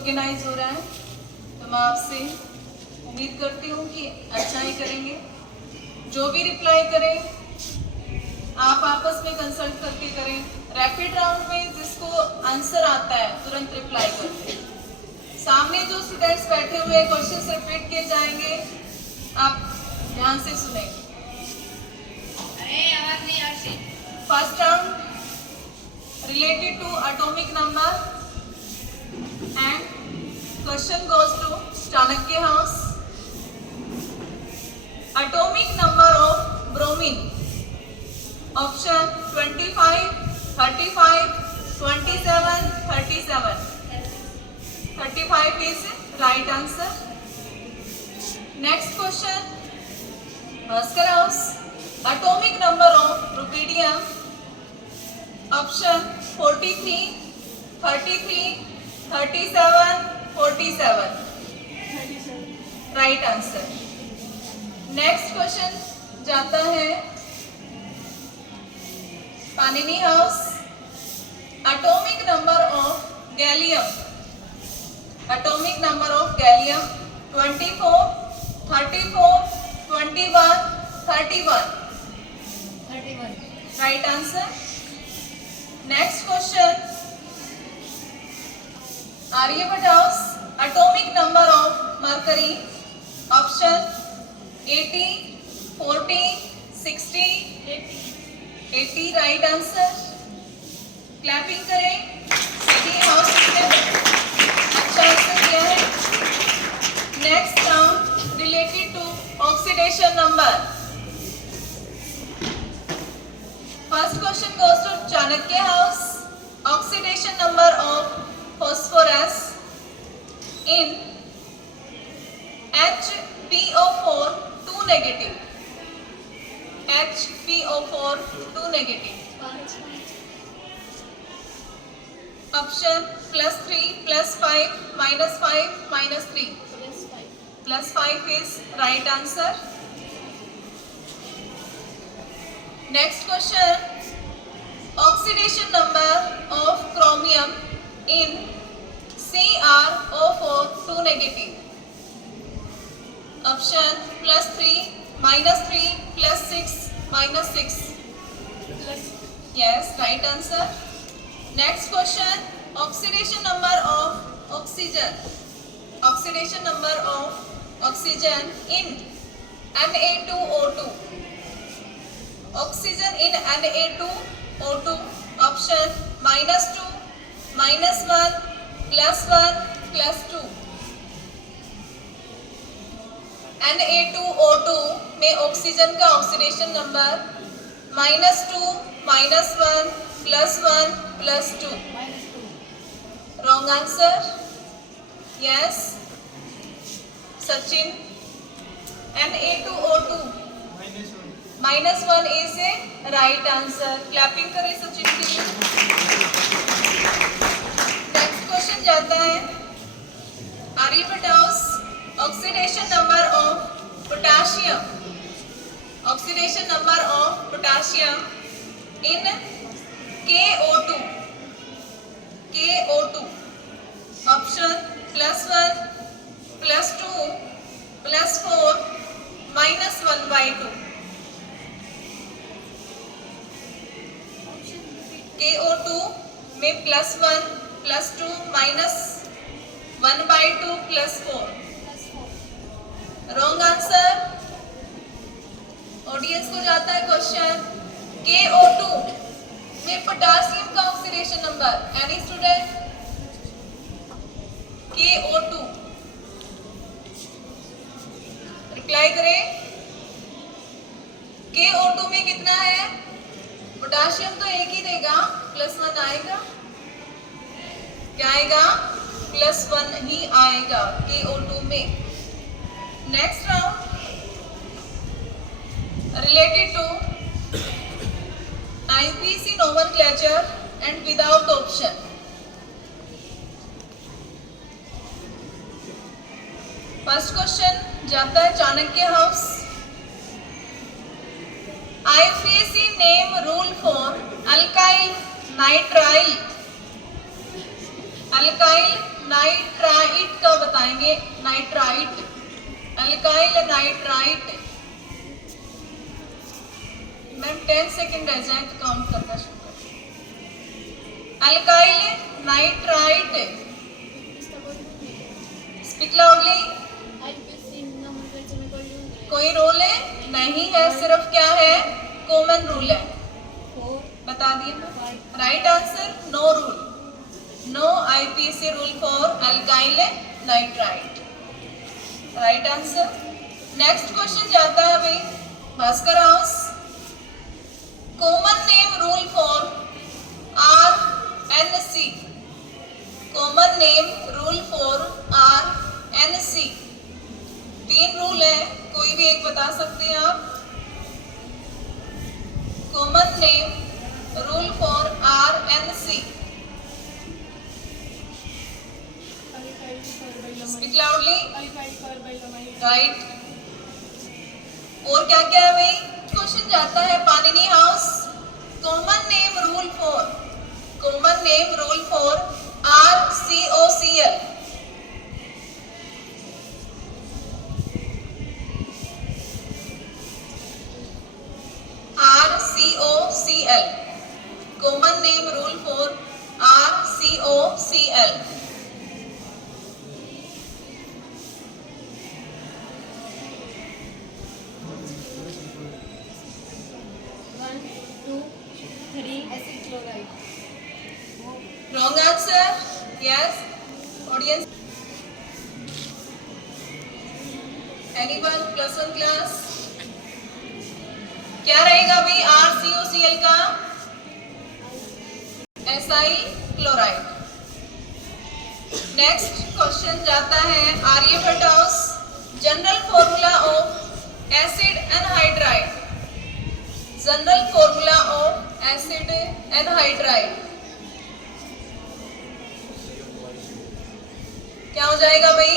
Organise हो रहा है, तो मैं आपसे उम्मीद करती हूँ कि अच्छा ही करेंगे। जो भी रिप्लाई करें आप आपस में कंसल्ट करके करें। रैपिड राउंड में जिसको आंसर आता है तुरंत रिप्लाई करते हैं। सामने जो स्टूडेंट्स बैठे हुए क्वेश्चंस रिपीट किए जाएंगे, आप ध्यान से सुनेंगे। First round related to atomic number and question goes to Chanakya house. Atomic number of bromine, option 25, 35, 27, 37. 35 is right answer. Next question, Bhaskar house. Atomic number of rubidium, option 43, 33, 37, 47. Right answer. Next question जाता है Panini house. Atomic number of gallium, atomic number of gallium 24, 34, 21, 31. Right answer. Next question, Aryabhatta house. Atomic number of mercury, option 80, 40, 60, 80. Right answer. Clapping करें सभी house ने अच्छा answer दिया है। Next round related to oxidation number. First question goes to Chanakya house. Oxidation number of phosphorus in HPO4 2 negative. HPO4 2 negative. Option +3, +5, -5, -3. +5 is right answer. Next question, oxidation number of chromium in CrO4 2 negative. Option +3, -3, +6, -6. Yes, right answer. Next question, oxidation number of oxygen. Oxidation number of oxygen in Na2O2. Oxygen in Na2O2, option -2, -1, +1, +2. Na2O2 में oxygen का oxidation number -2, -1, +1, +2. Wrong answer. Yes Sachin, Na2O2 -1 is a right answer. Clapping करें सचिन के लिए। Next question जाता है Aryabhatta house. Oxidation number of potassium, oxidation number of potassium in KO2, KO2. ऑप्शन +1, +2, +4, -1/2. KO2 में +1, +2, -1/2, +4. Wrong answer. Audience को जाता है क्वेश्चन, KO2 में पोटासियम का oxidation number. Any student? KO2 reply करें। KO2 में कितना है? पोटाशियम तो एक ही देगा, +1 आएगा। क्या आएगा? +1 ही आएगा KO2 में। Next round related to IPC nomenclature and without option. First question जाता है Chanakya house. IPC name rule for alkyl nitrile, alkyl nitrite का बताएंगे, nitrite, alkyl nitrite. Ma'am 10 second रह जाए तो काउंट करना शुरू कर। Alkyl nitrite, speak loudly. कोई रोल है नहीं है, सिर्फ क्या है, कॉमन रूल है, बता दिए ना। Right answer no rule, no IPC rule for alkyl nitrite, right answer. Next question जाता है भाई Bhaskar house, common name rule for RNC, common name rule for RNC। 3 rule है, कोई भी एक बता सकते हैं आप। Common name rule for RNC, speak loudly. Right, और क्या क्या है भाई। क्वेश्चन जाता है Panini house, common name rule for, common name rule for RCOCl, RCOCl, common name rule for RCOCl। Wrong answer. Yes. Audience. Anyone? +1 class. क्या रहेगा भाई RCOCl का? SI chloride. नेक्स्ट क्वेश्चन जाता है Aryabhatta house, general formula of acid anhydride, general formula of acid anhydride क्या हो जाएगा भाई?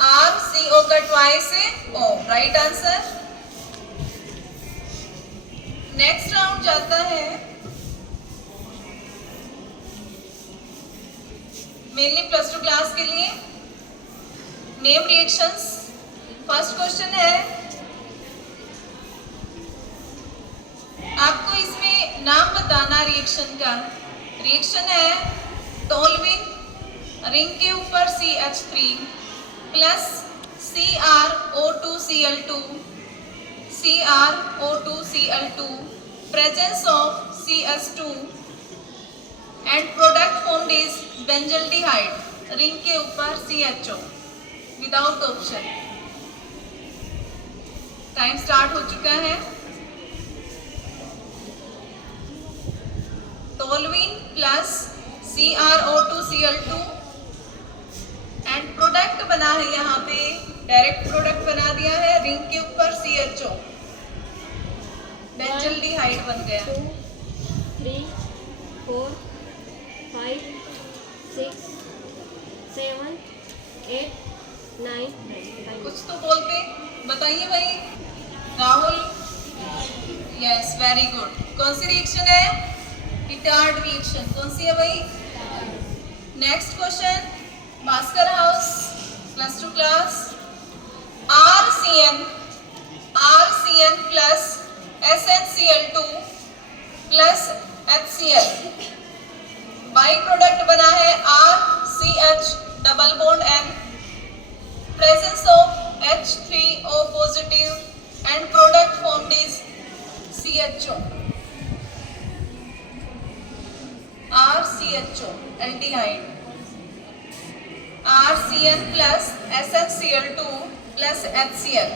RCO का twice O, right answer. Next round जाता है मेनली +2 क्लास के लिए, नेम रिएक्शंस। फर्स्ट क्वेश्चन है, आपको इसमें नाम बताना रिएक्शन का। रिएक्शन है टोल्विन, रिंग के ऊपर CH3 plus CrO2Cl2, CrO2Cl2, presence of CH2 and product formed is benzaldehyde, ring के ऊपर CHO without option. Time start हो चुका है। टोल्विन प्लस CrO2Cl2 एंड प्रोडक्ट बना है, यहाँ पे डायरेक्ट प्रोडक्ट बना दिया है, रिंग के ऊपर CHO, बेंजल्डिहाइड बन गया। 2, 3, 4, 5, 6, 7, 8, 9। कुछ तो बोलते बताइए भाई। Rahul, yes very good. कौन सी रिएक्शन है? Etard reaction. कौन सी है भाई? Next question Bhaskar house +2 class, RCN plus SnCl2 plus HCl, by product बना है RCH double bond N, presence of H3O positive and product formed is CHO, RCHO aldehyde. RCN plus SnCl2 plus HCl,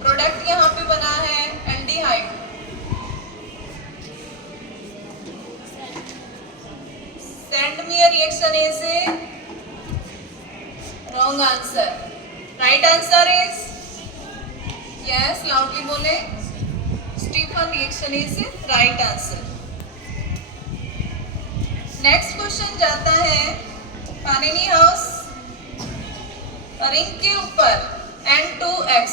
product यहाँ पे बना है aldehyde. Send me a reaction is wrong answer, right answer is yes, loudly बोले। Stephen reaction is right answer. Next question जाता है Panini house, ring के ऊपर N2X,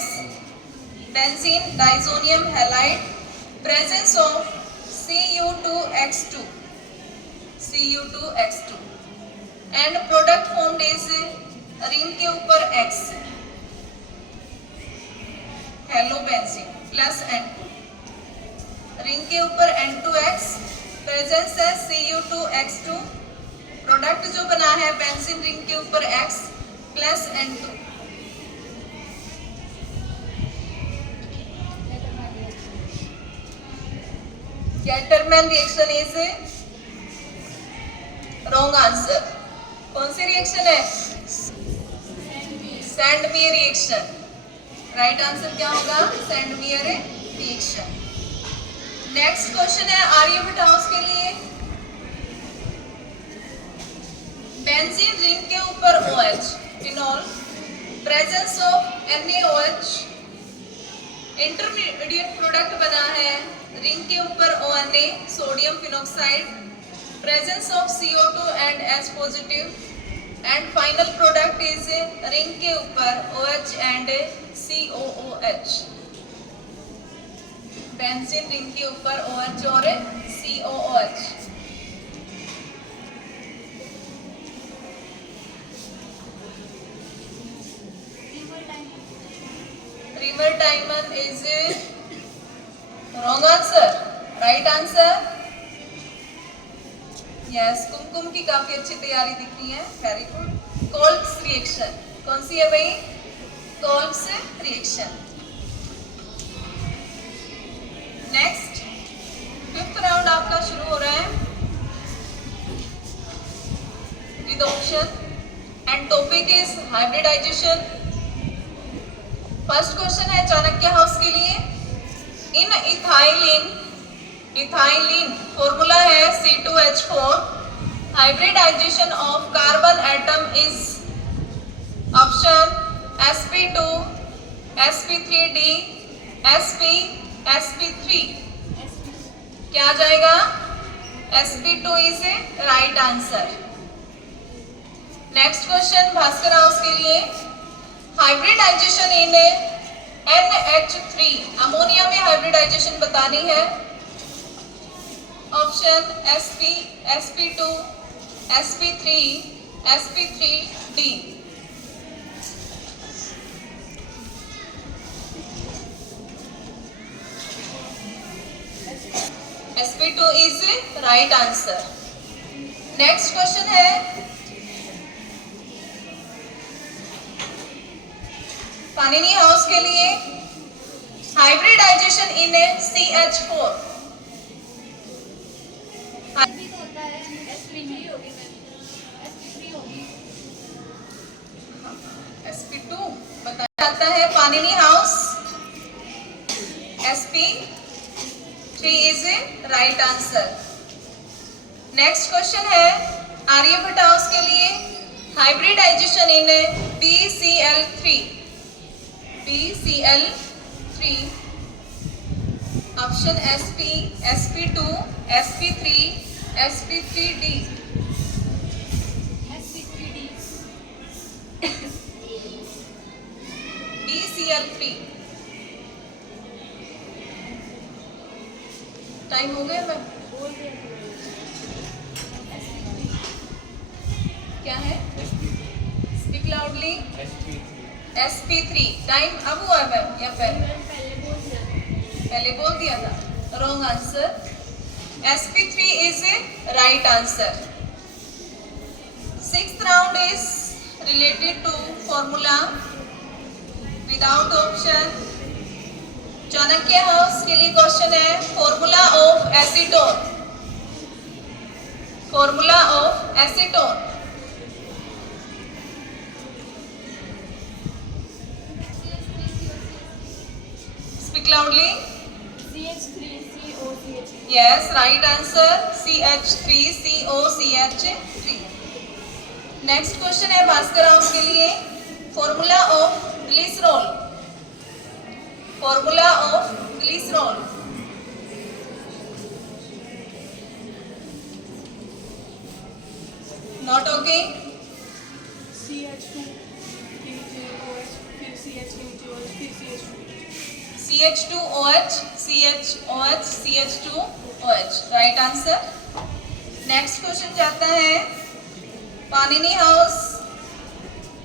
benzene diazonium halide, presence of Cu2X2, Cu2X2, end product formed is ring के ऊपर X, halo benzene plus N2, ring के ऊपर N2X, presence है Cu2X2, प्रोडक्ट जो बना है बेंजीन रिंग के ऊपर X plus N2। Gatterman reaction is wrong answer. कौन सी रिएक्शन है? सैंडमियर रिएक्शन। राइट आंसर क्या होगा? सैंडमियर रिएक्शन। नेक्स्ट क्वेश्चन है आर्यभट्ट हाउस के लिए। बेंजीन रिंग के ऊपर OH, phenol, presence of NaOH, intermediate product बना है रिंग के ऊपर ONA, sodium phenoxide, presence of CO2 and H positive, and final product is ring के ऊपर OH and COOH। Benzene ring के ऊपर OH और COOH। River Diamond is wrong answer. Right answer yes, Kumkum की काफी अच्छी तैयारी दिख रही है, वेरी गुड। कोल्ब्स रिएक्शन कौन सी है भाई? Kolbe's reaction. Next fifth round आपका शुरू हो रहा है with option and topic is hybridisation. First question है चाणक्य हाउस के लिए। इन इथाइलिन फॉर्मूला है C2H4, hybridisation of carbon atom is option sp2 sp3d sp sp3। क्या आ जाएगा? sp2 is right answer. Next question Bhaskar house के लिए। हाइब्रिडाइजेशन इन NH3, अमोनिया में हाइब्रिडाइजेशन बतानी है। Option sp sp2 sp3 sp3d। sp2 is right answer. Next question है Panini house के लिए। हाइब्रिडाइजेशन इन CH4, sp2 बताया जाता है Panini house. sp3 is right answer. Next question है आर्यभट्ट हाउस के लिए। हाइब्रिडाइजेशन इन BCl3, BCl3, option sp sp2 sp3 sp3d। BCl3। Time हो गया मैम? क्या है? Speak loudly. sp3 टाइम अब हुआ है मैम या पहले बोल दिया था? Wrong answer. sp3 is right answer. Sixth round is related to formula without option. Chanakya house के लिए क्वेश्चन है formula of acetone. Formula of acetone. Speak loudly. CH3COCH. Yes, right answer. CH3COCH3. Next question है Bhaskar house के लिए। Formula of glycerol. Formula of glycerol. Not okay? CH2OH, CHOH, CH2OH, right answer. Next question जाता है Panini house.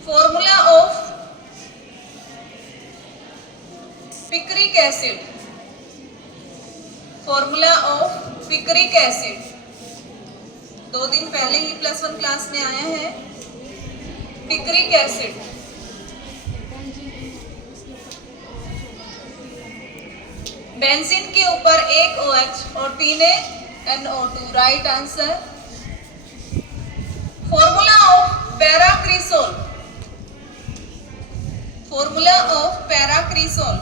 Formula of picric acid. Formula of picric acid. 2 दिन पहले ही +1 class में आया है. Picric acid. बेंजीन के ऊपर एक OH और 3 NO2. Right answer. Formula of paracresol. Formula of paracresol.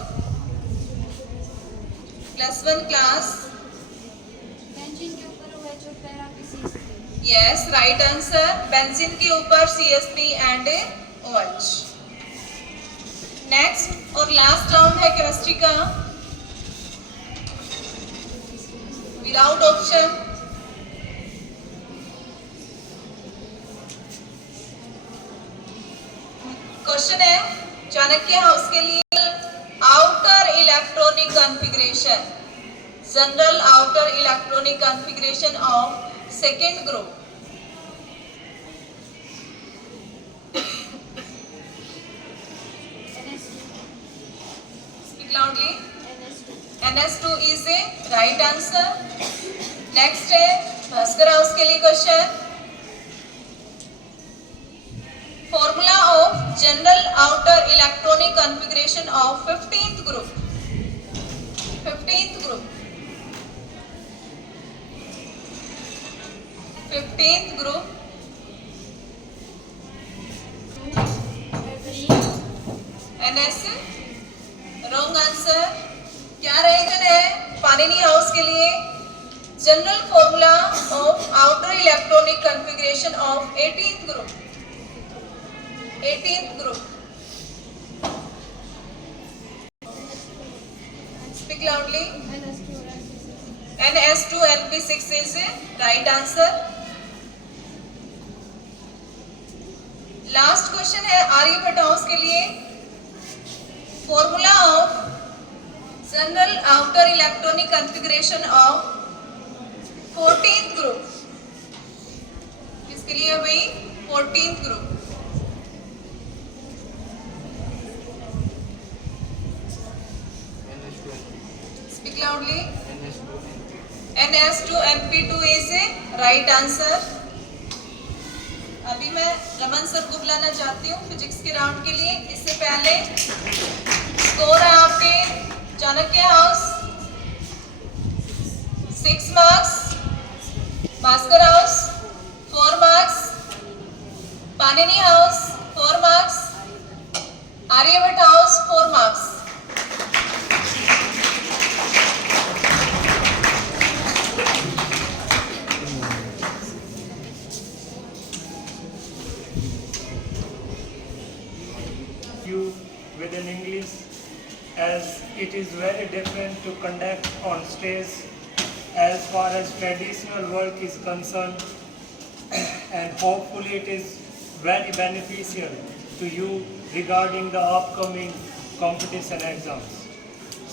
+1 class. Benzene के ऊपर OH और पैरा की CH3. Yes right answer. Benzene के ऊपर CH3 एंड OH. नेक्स्ट और लास्ट राउंड है केमिस्ट्री का. Without option. क्वेश्चन है चाणक्य हाउस के लिए. Outer electronic configuration. General outer electronic configuration of second group. Speak loudly. NS2 is a right answer. Next है Bhaskar house के लिए question. Formula of general outer electronic configuration of 15th group. 15th group. 15th group. 3. NS. Wrong answer. क्या रहेगा है Panini house के लिए. General formula of outer electronic configuration of 18th group. 18th group. Speak loudly. NS2 NP6 is a right answer. Last question है Aryabhatta house के लिए. Formula of general outer electronic configuration of 14th group. किसके लिए भाई 14th group. Speak loudly. NS2 NP2 is a right answer. अभी मैं Raman sir को बुलाना चाहती हूँ फिजिक्स के राउंड के लिए. इससे पहले स्कोर है आपके Chanakya house 6 marks. Bhaskar house 4 marks. Panini house 4 marks. Aryabhatta house 4 marks. You with an English, as it is very different to conduct on stage as far as traditional work is concerned, and hopefully it is very beneficial to you regarding the upcoming competition exams.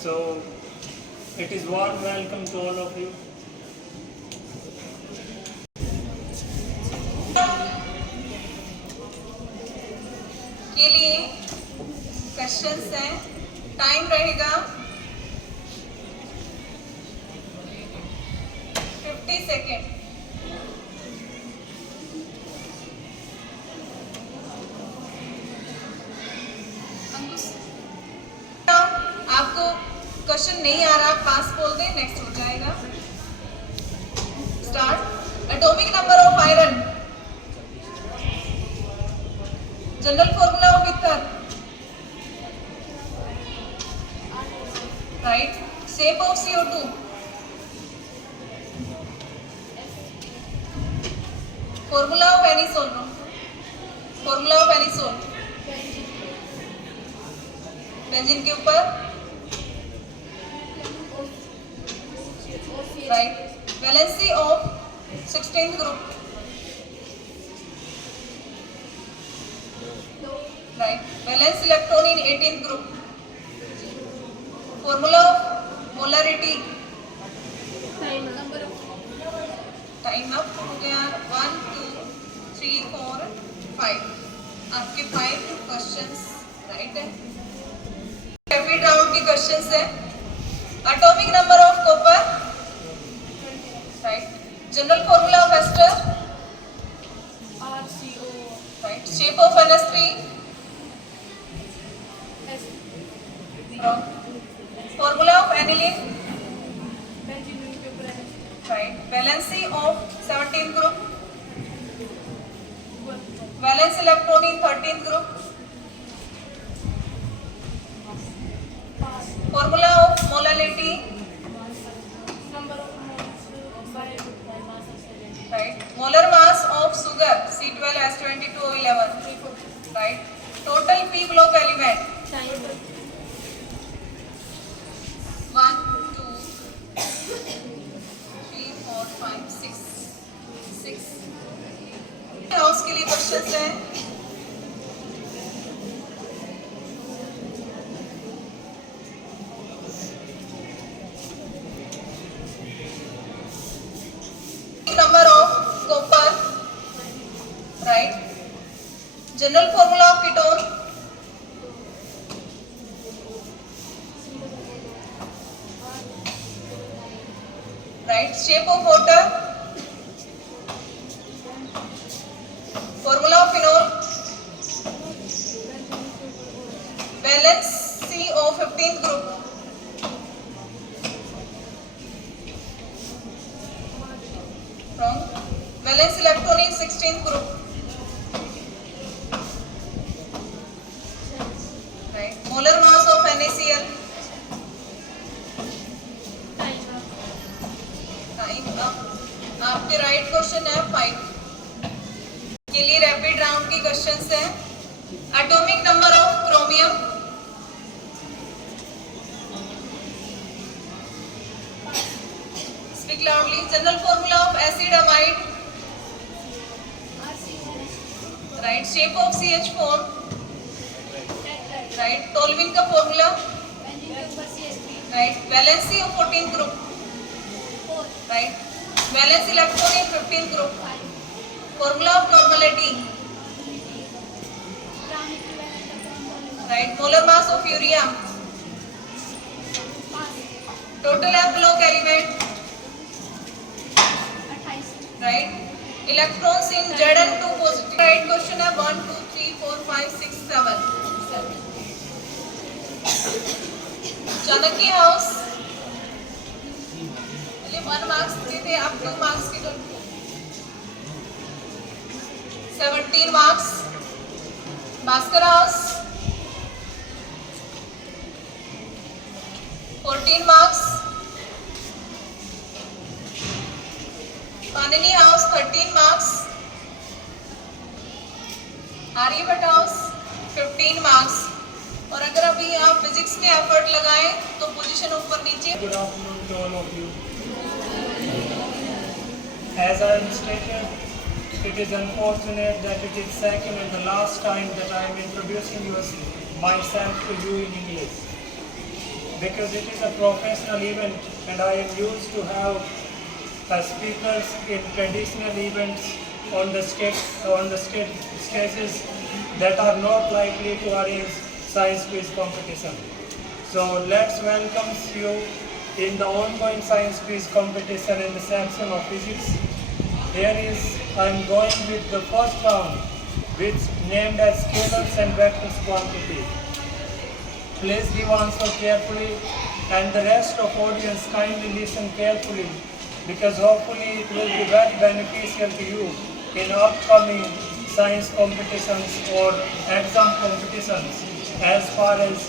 So it is warm welcome to all of you. के लिए questions हैं. Time रहेगा 50 second. आपको question नहीं आ रहा पास बोल दे. Next हो जाएगा. Start. Atomic number of iron. General formula of ether. Right. Shape of CO2. Formula of anisole. Formula of anisole. Benzene के ऊपर. Right. Valency of 16th group. Right. Valence electron in 18th group. Formula of molarity. Time up हो गया. 1 2 3, 4, 5. आपके 5 questions right है। Rapid round के questions है। Atomic number of copper right. General formula of ester RCO right. Shape of NH3 wrong। Formula of aniline benzene newspaper right. Valency of 17 group valence electron in 13 group formula of molality number of moles by mass of cell right। molar mass of sugar C12H22O11 right। total p block element time 1 2 3 4 5 6 house के लिए questions हैं। Number of copper right. General formula of ketone right. Shape of water formula of phenol valency of 15th group wrong। Valence electron in 16th group right. Molar mass of NaCl time अब आपके right question है 5 के लिए। Rapid round के questions हैं। Atomic number of chromium speak loudly. General formula of acid amide right. Shape of CH4 right. टोल्विन का formula right. Valency of 14th group right. Valence electron in 15th group formula of normality right. Molar mass of urea total F block element right. Electrons in Zn2 positive right. Question है 1 2 3 4 5 6 7 Chanakya house पहले 1 marks थे आप 2 marks के 17 marks. Bhaskar house 14 marks. Panini house 13 marks. Aryabhatta house 15 marks. और अगर अभी आप physics में एफर्ट लगाएं तो पोजीशन ऊपर नीचे। Good afternoon to all of you. As I am stated, it is unfortunate that it is second and the last time that I am introducing myself to you in English, because it is a professional event and I am used to have speakers in traditional events on the stages that are not likely to arrange science quiz competition. So let's welcome you in the ongoing science quiz competition in the section of physics. Here is I am going with the first round, which named as scalars and vectors quantity. Please give answer carefully, and the rest of audience kindly listen carefully, because hopefully it will be very beneficial to you in upcoming science competitions or exam competitions as far as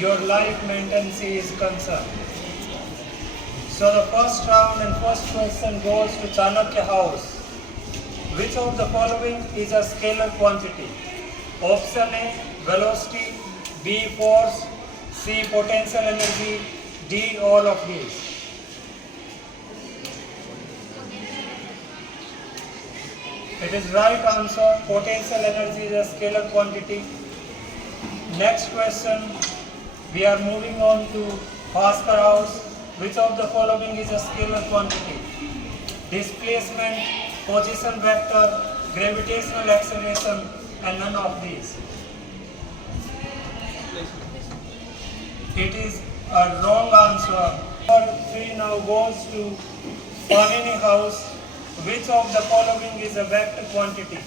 your life maintenance is concerned. So the first round and first question goes to Chanakya House. Which of the following is a scalar quantity? Option A, velocity, B, force, C, potential energy, D, all of these. It is right answer. Potential energy is a scalar quantity. Next question, we are moving on to Bhaskar House. Which of the following is a scalar quantity? Displacement, position vector, gravitational acceleration, and none of these. It is a wrong answer. Number 3 now goes to Panini house. Which of the following is a vector quantity?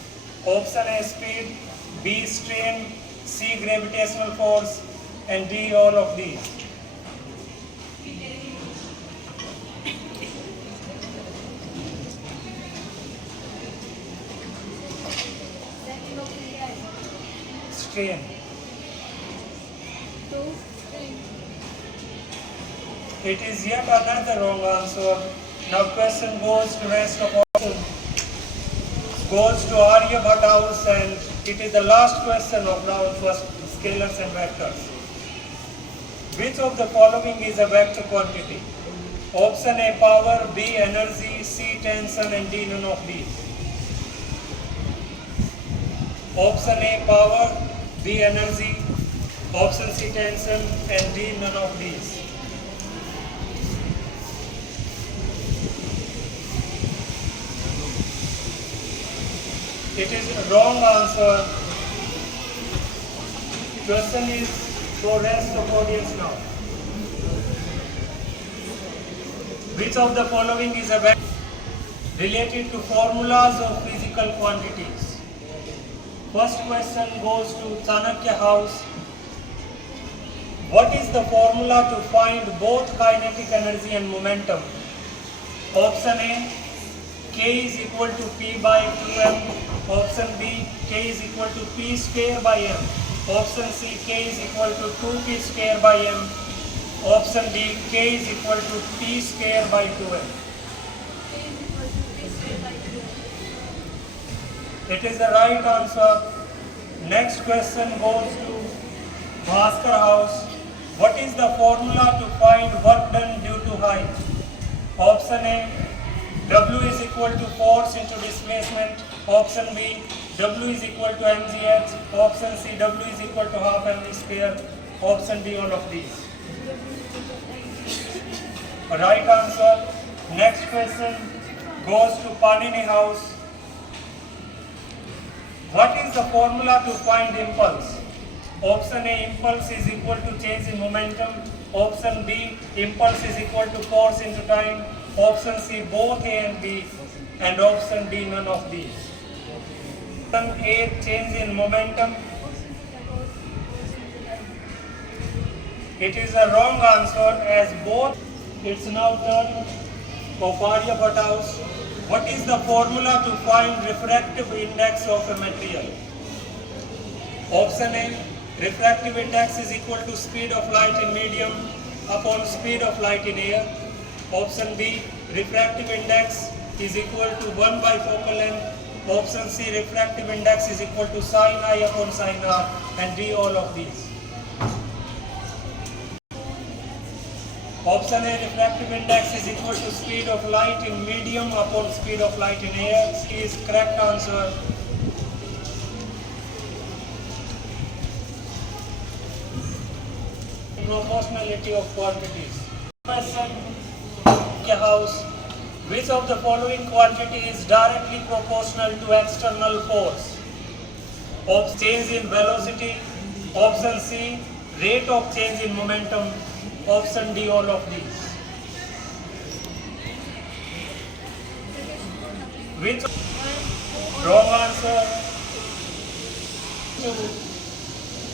Option A speed, B strain, C gravitational force, and D all of these. Strain. It is yet another wrong answer. Now question goes to rest of option. Goes to Aryabhat house, and it is the last question of round first, scalars and vectors. Which of the following is a vector quantity? Option A power, B energy, C tension, and D none of these. Option A power, B energy, option C tension, and D none of these. It is a wrong answer. Question is for rest of audience now. Which of the following is a vector related to formulas of physical quantities? First question goes to Chanakya house. What is the formula to find both kinetic energy and momentum? Option A, K is equal to P by 2m. Option B, K is equal to P square by m. Option C, K is equal to 2P square by m. Option D, K is equal to P square by 2m. It is the right answer. Next question goes to Bhaskar house. What is the formula to find work done due to height? Option A, W is equal to force into displacement. Option B, W is equal to mgh. Option C, W is equal to half mv square. Option D, all of these. Right answer. Next question goes to Panini house. What is the formula to find impulse? Option A, impulse is equal to change in momentum. Option B, impulse is equal to force into time. Option C, both A and B. And option D, none of these. Option A, change in momentum. It is a wrong answer as both. It's now turn of Aryabhat house. What is the formula to find refractive index of a material? Option A, refractive index is equal to speed of light in medium upon speed of light in air. Option B, refractive index is equal to 1 by focal length. Option C, refractive index is equal to sin I upon sin R, and D, all of these. Option A, refractive index is equal to speed of light in medium upon speed of light in air. C is correct answer. Proportionality of quantities. Question house. Which of the following quantity is directly proportional to external force? Option change in velocity. Option C, rate of change in momentum. Option D, all of these. Which wrong answer?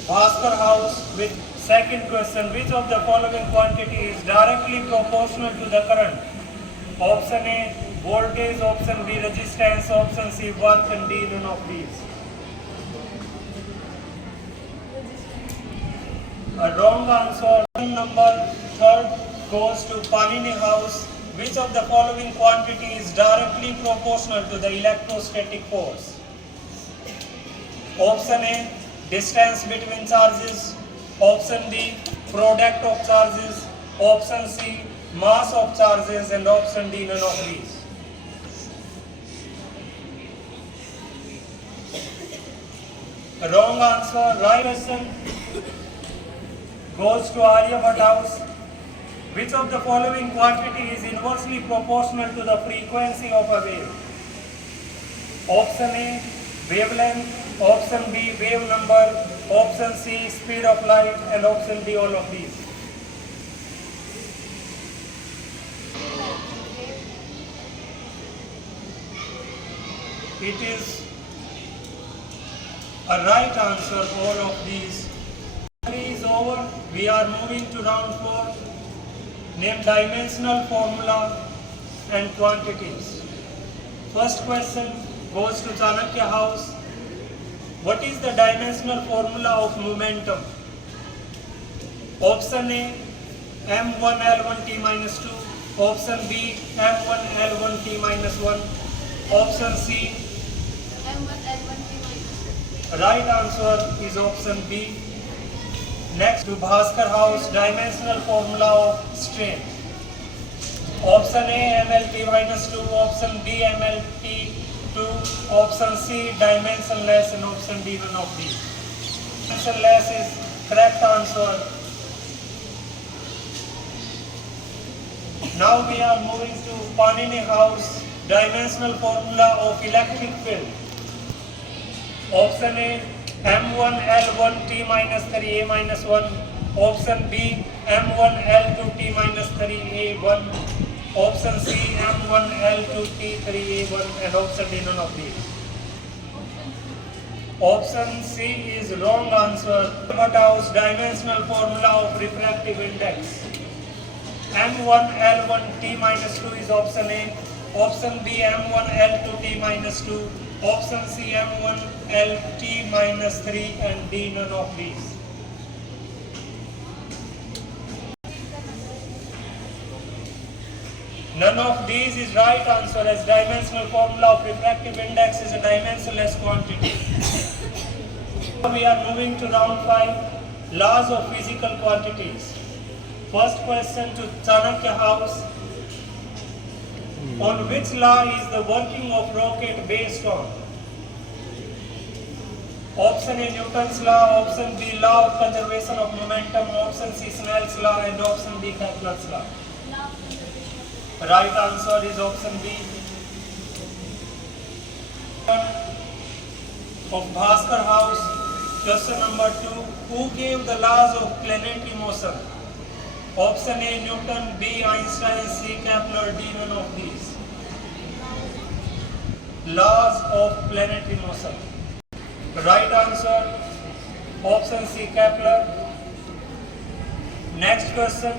Bhaskar house with second question. Which of the following quantity is directly proportional to the current? Option A, voltage. Option B, resistance. Option C, work, and D, none of these. A wrong answer. Number third goes to Panini house. Which of the following quantity is directly proportional to the electrostatic force? Option A, distance between charges. Option B, product of charges. Option C, mass of charges, and option D, none of these. A wrong answer. Right question goes to Aryabhat house. Which of the following quantity is inversely proportional to the frequency of a wave? Option A, wavelength. Option B, wave number. Option C, speed of light. And option D, all of these. It is a right answer, all of these. 3 is over. We are moving to round 4. Name dimensional formula and quantities. First question goes to Chanakya House. What is the dimensional formula of momentum? Option A, m1l1t minus 2. Option B, m1l1t minus 1. Option C. M1L1T minus Right answer is option B. Next to Bhaskar House, dimensional formula of strain. Option A, MLT minus 2. Option B, MLT 2. Option C, dimensionless. And option D, none of these. Dimensionless is correct answer. Now we are moving to Panini House, dimensional formula of electric field. Option A, m1l1t minus 3a minus 1. Option B, m1l2t minus 3a1. Option C, m1l2t 3a1. And option D, none of these. Option C is wrong answer. House, dimensional formula of refractive index. m1l1t minus 2 is option A. Option B, m1l2t minus 2. Option C, m1lt minus 3. And D, none of these. None of these is right answer, as dimensional formula of refractive index is a dimensionless quantity. We are moving to round 5, laws of physical quantities. First question to Chanakya House. On which law is the working of rocket based on? Option A, Newton's law. Option B, law of conservation of momentum. Option C, Snell's law. And option D, Kepler's law. Right answer is option B. Of Bhaskar House, question number 2. Who gave the laws of planetary motion? Option A, Newton. B, Einstein. C, Kepler. D, none of these. Laws of planetary motion. Right answer, option C, Kepler. Next question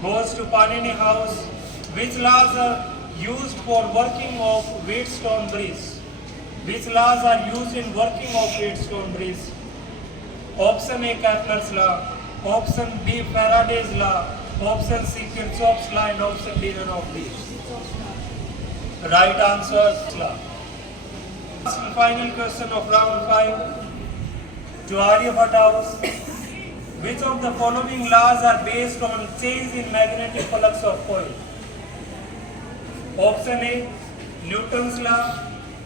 goes to Panini House. Which laws are used for working of Wheatstone bridge? Which laws are used in working of Wheatstone bridge? Option A, Kepler's law. Option B, Faraday's law. Option C, Kirchhoff's law. And option D, none of these. Right answer, law. Last and final question of round 5 to Aryabhat House. Which of the following laws are based on change in magnetic flux of coil? Option A, Newton's law.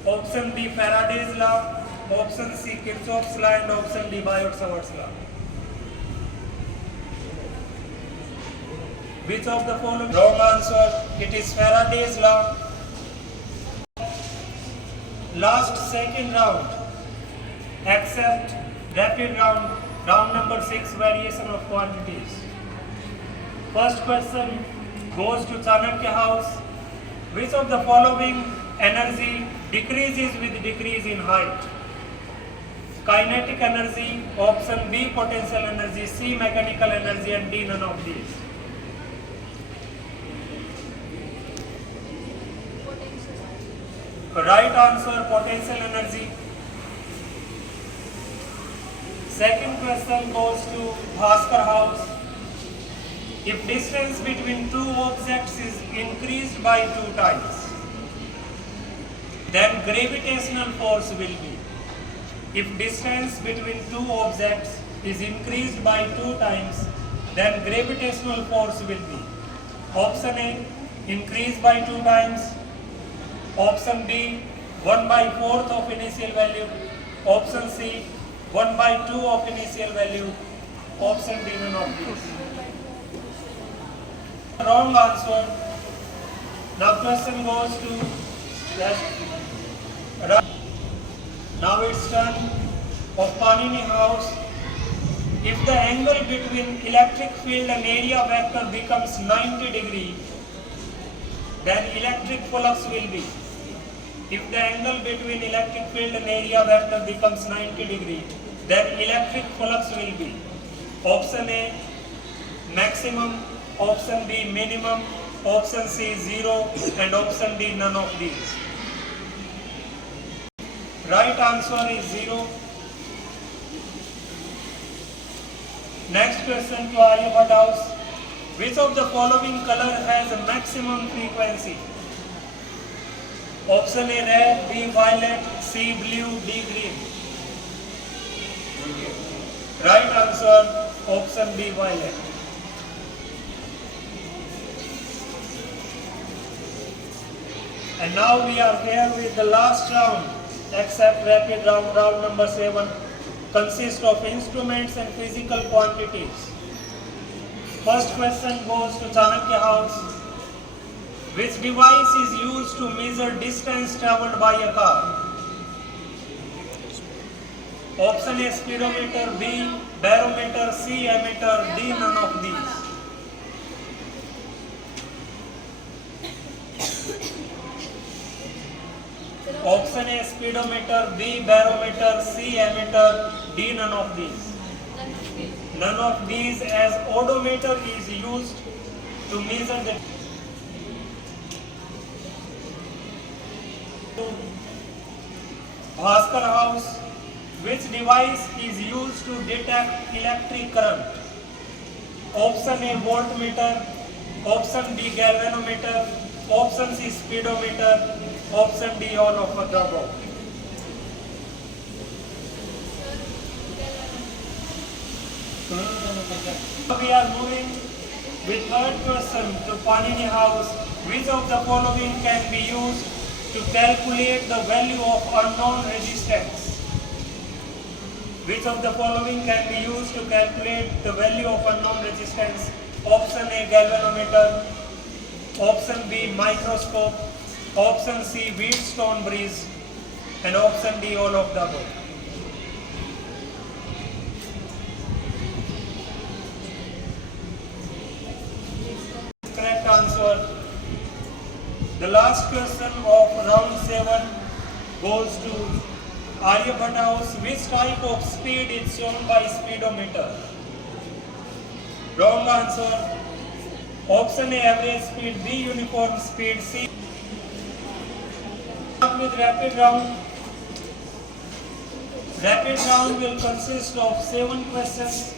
Option B, Faraday's law. Option C, Kirchhoff's law. And option D, Biot-Savart's law. Which of the following? Wrong answer. It is Faraday's law. Last second round, except rapid round, round number 6, variation of quantities. First question goes to Chanakya House. Which of the following energy decreases with decrease in height? Kinetic energy. Option B, potential energy. C, mechanical energy. And D, none of these. Right answer, potential energy. Second question goes to Bhaskar House. If distance between two objects is increased by 2 times, then gravitational force will be. If distance between two objects is increased by 2 times, then gravitational force will be. Option A, increase by 2 times. Option B, 1/4 of initial value. Option C, 1/2 of initial value. Option D, none of these. Wrong answer. Now question goes to Now it's turn of Panini house. If the angle between electric field and area vector becomes 90 degree, then electric flux will be. If the angle between electric field and area vector becomes 90 degree, then electric flux will be option A maximum, option B minimum, option C 0 and option D none of these. Right answer is 0. Next question to Aryabhat house. Which of the following color has a maximum frequency? Option A red, B violet, C blue, D green. Right answer option B violet. And now we are here with the last round, except rapid round, round number 7, consists of instruments and physical quantities. First question goes to Chanakya house. Which device is used to measure distance traveled by a car? Option A speedometer, B barometer, C ammeter, D none of these. Option A speedometer, B barometer, C ammeter, D none of these. None of these, as odometer is used to measure the Bhaskar house. Which device is used to detect electric current? Option A voltmeter, option B galvanometer, option C speedometer, option D all of the above. We are moving with third question to Panini house. Which of the following can be used to calculate the value of unknown resistance? Which of the following can be used to calculate the value of unknown resistance? Option A galvanometer, option B microscope, option C Wheatstone bridge, and option D all of the above. Correct answer. The last question of round 7 goes to Aryabhat house. Which type of speed is shown by speedometer? Wrong answer. Option A average speed, B uniform speed, C. With rapid round. Rapid round will consist of 7 questions.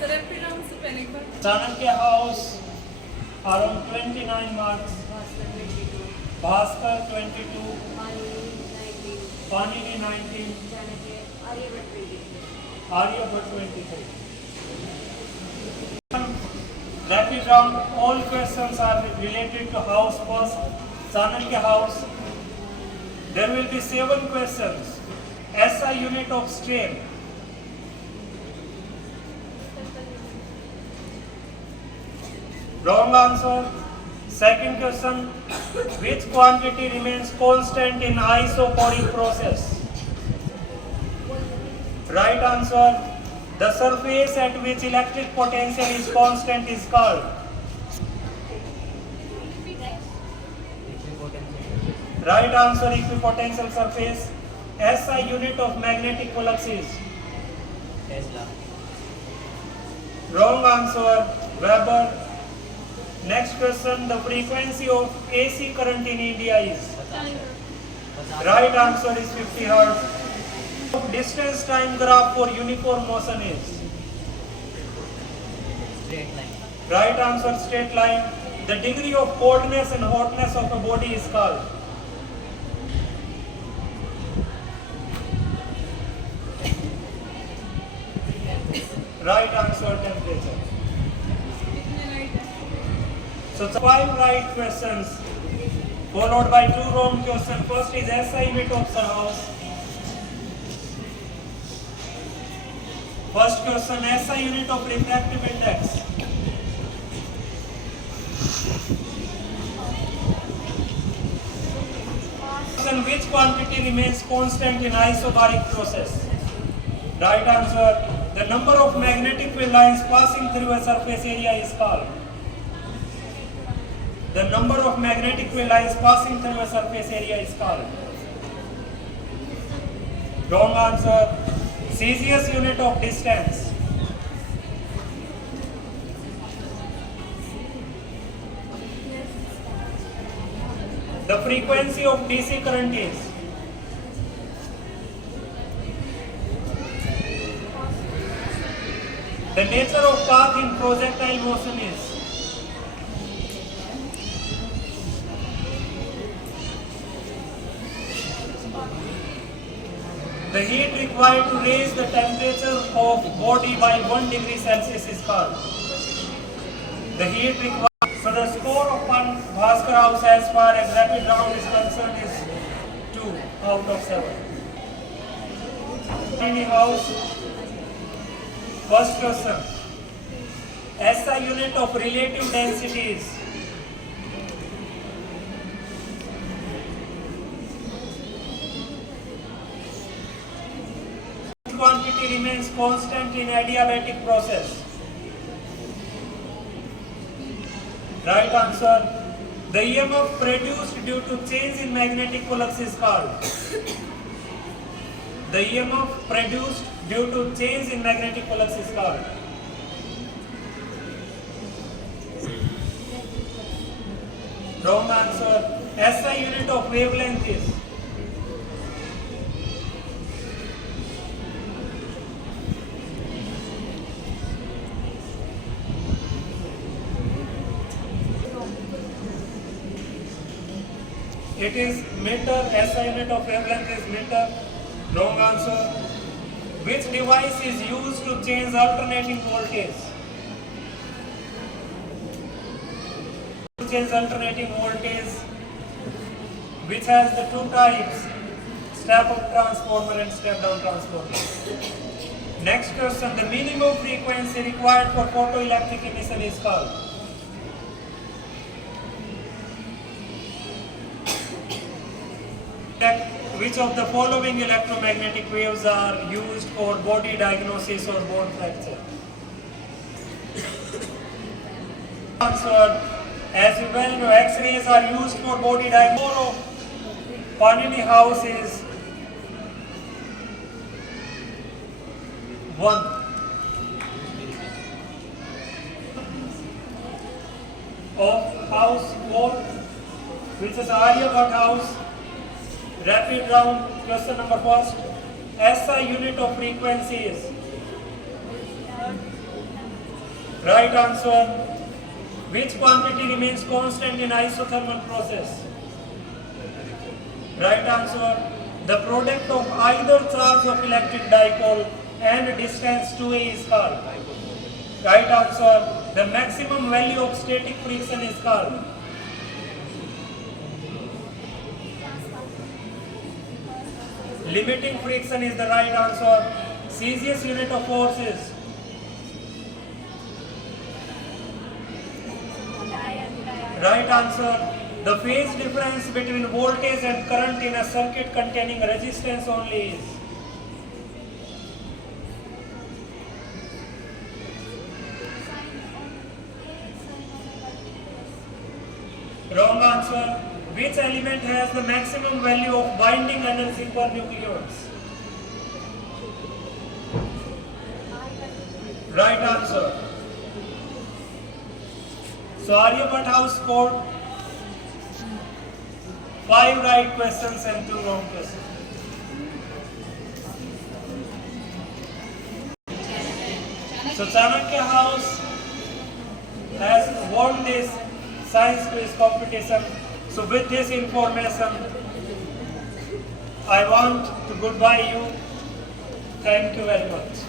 Sir rapid round से पहले एक बार Chanakya house around 29 marks. Bhaskar 22, Panini 19, Aryabhat 23. Rapid round, all questions are related to house first. Chanakya house. There will be 7 questions. SI unit of strain. Wrong answer. Second question. Which quantity remains constant in isoporic process? Right answer. The surface at which electric potential is constant is called. Right answer. Equipotential surface. SI unit of magnetic flux is Tesla. Wrong answer. Weber. Next question. The frequency of AC current in India is. Right answer is 50 Hz. Distance time graph for uniform motion is. Straight line. Right answer straight line. The degree of coldness and hotness of a body is called. Right answer temperature. So 5 right questions followed by 2 wrong questions. First is SI unit of sun house. First question, SI unit of refractive index. Question question, which quantity remains constant in isobaric process? Right answer, the number of magnetic field lines passing through a surface area is called. The number of magnetic field lines passing through a surface area is called. Wrong answer, Celsius unit of distance. The frequency of DC current is. The nature of path in projectile motion is. The heat required to raise the temperature of body by 1 degree Celsius is called. The heat required. So the score of Bhaskar House as far as rapid round is concerned is 2 out of 7. Tiny house. First question. SI unit of relative density is. Quantity remains constant in adiabatic process. Right answer, the EMF produced due to change in magnetic flux is called. The EMF produced due to change in magnetic flux is called. Wrong answer, SI unit of wavelength is. It is meter, SI unit of wavelength is meter. Wrong answer. Which device is used to change alternating voltage? To change alternating voltage, which has the two types, step up transformer and step down transformer. Next question, the minimum frequency required for photoelectric emission is called. Which of the following electromagnetic waves are used for body diagnosis or bone fracture? Answer, as you well know, X-rays are used for body diagnosis. Panini house is 1. Of house 4, which is Aryabhat house. Rapid round, question number first. SI unit of frequency is. Right answer. Which quantity remains constant in isothermal process? Right answer. The product of either charge of electric dipole and distance 2a is called. Right answer. The maximum value of static friction is called. Limiting friction is the right answer. Celsius unit of force is. Right answer. The phase difference between voltage and current in a circuit containing resistance only is. Wrong answer. Which element has the maximum value of binding energy per nucleons? Right answer. So Aryabhat house scored 5 right questions and 2 wrong questions. So Chanakya house has won this science quiz competition. So with this information, I want to goodbye you. Thank you very much.